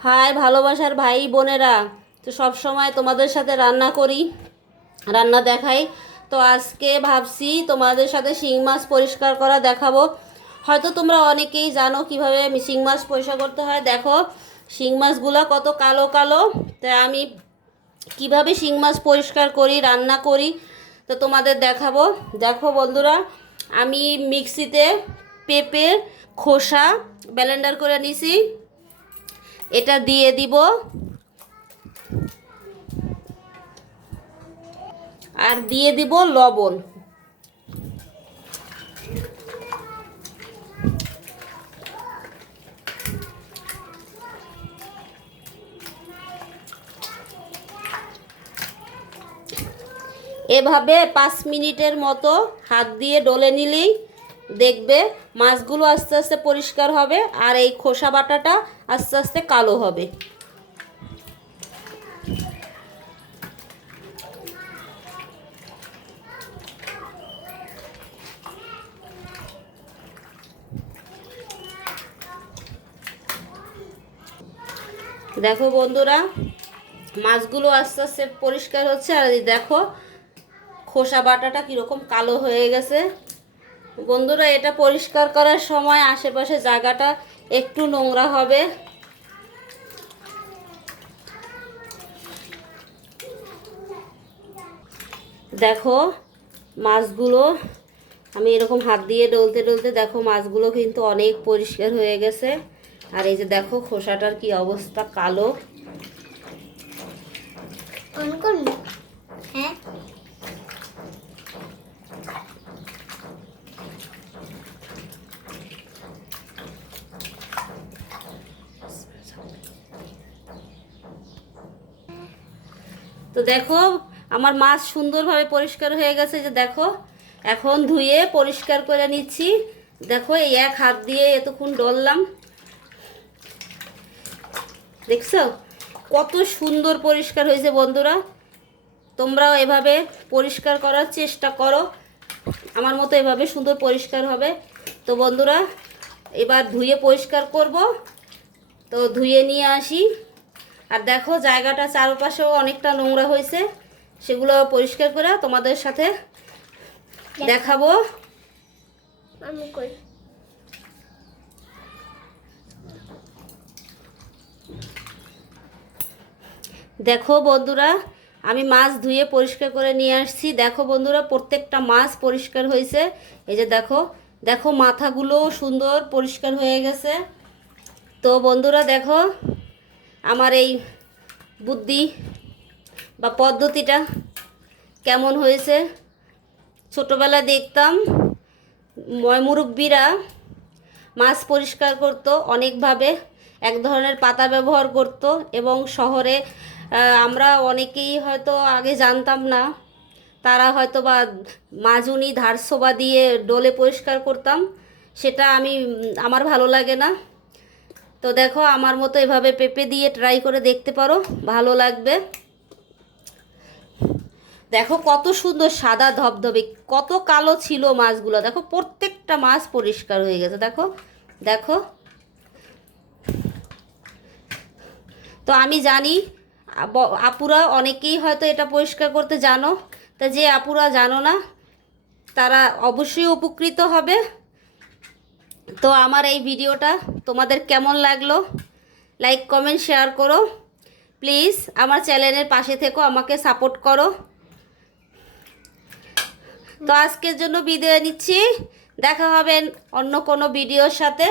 High ভালোবাসার ভাই বোনেরা, তো সব সময় তোমাদের সাথে রান্না করি, রান্না দেখাই। তো আজকে ভাবছি তোমাদের সাথে শিং মাছ পরিষ্কার করা দেখাবো। হয়তো তোমরা অনেকেই জানো কীভাবে শিং মাছ পরিষ্কার করতে হয়। দেখো, শিং মাছগুলো কত কালো কালো। তাই আমি কীভাবে শিং মাছ পরিষ্কার করি, রান্না করি, তো তোমাদের দেখাবো। দেখো বন্ধুরা, আমি মিক্সিতে পেঁপে, খোসা ব্লেন্ডার করে নিছি। এটা দিয়ে দিব। আর দিয়ে দিব লবণ। এভাবে পাঁচ মিনিটের মতো হাত দিয়ে ডলে নিলেই দেখবে মাছগুলো আস্তে আস্তে পরিষ্কার হবে আর এই খোসা বাটাটা আস্তে আস্তে কালো হবে। দেখো বন্ধুরা, মাছগুলো আস্তে আস্তে পরিষ্কার হচ্ছে আর দেখো খোসা বাটাটা কীরকম কালো হয়ে গেছে। বন্ধুরা, এটা পরিষ্কার করার সময় আশেপাশে জায়গাটা একটু নোংরা হবে। দেখো, মাছগুলো, আমি এরকম হাত দিয়ে ডলতে ডলতে দেখো, মাছগুলো কিন্তু অনেক পরিষ্কার হয়ে গেছে। আর এই যে দেখো, খোসাটার কি অবস্থা, কালো। হ্যাঁ? তো দেখো, আমার মাছ সুন্দরভাবে পরিষ্কার হয়ে গেছে যে দেখো, এখন ধুয়ে পরিষ্কার করে নিচ্ছি। দেখো, এই এক হাত দিয়ে এতক্ষণ ডললাম। দেখছ? কত সুন্দর পরিষ্কার হয়েছে বন্ধুরা। তোমরাও এভাবে পরিষ্কার করার চেষ্টা করো। আমার মতো এভাবে সুন্দর পরিষ্কার হবে। তো বন্ধুরা, এবার ধুয়ে পরিষ্কার করব। তো ধুয়ে নিয়ে আসি। আর দেখো জায়গাটা চারপাশেও অনেকটা নোংরা হয়েছে। সেগুলো পরিষ্কার করে তোমাদের সাথে দেখাবো। দেখো বন্ধুরা আমি মাছ ধুয়ে পরিষ্কার করে নিয়ে আসছি। দেখো বন্ধুরা প্রত্যেকটা মাছ পরিষ্কার হয়েছে। এই যে দেখো দেখো মাথাগুলো সুন্দর পরিষ্কার হয়ে গেছে। তো বন্ধুরা দেখো, আমার এই বুদ্ধি বা পদ্ধতিটা কেমন হয়েছে? ছোটোবেলায় দেখতাম ময়মুরব্বীরা মাছ পরিষ্কার করতো, অনেকভাবে এক ধরনের পাতা ব্যবহার করত এবং শহরে আমরা অনেকেই হয়তো আগে জানতাম না, তারা হয়তো বা মাজুনি ধারসোবা দিয়ে ডোলে পরিষ্কার করতাম, সেটা আমি আমার ভালো লাগে না। তো দেখো আমার মতো এভাবে পেঁপে দিয়ে ট্রাই করে দেখতে পারো, ভালো লাগবে। দেখো কত সুন্দর সাদা ধবধবে, কত কালো ছিল মাছগুলো। দেখো প্রত্যেকটা মাছ পরিষ্কার হয়ে গেছে, দেখো দেখো। তো আমি জানি আপুরা অনেকেই হয়তো এটা পরিষ্কার করতে জানো, তা যে আপুরা জানো না, তারা অবশ্যই উপকৃত হবে। তো আমার এই ভিডিওটা তোমাদের কেমন লাগল? লাইক কমেন্ট শেয়ার করো। প্লিজ আমার চ্যানেলের পাশে থেকো, আমাকে সাপোর্ট করো। তো আজকের জন্য বিদায় নিচ্ছি। দেখা হবে অন্য কোনো ভিডিওর সাথে।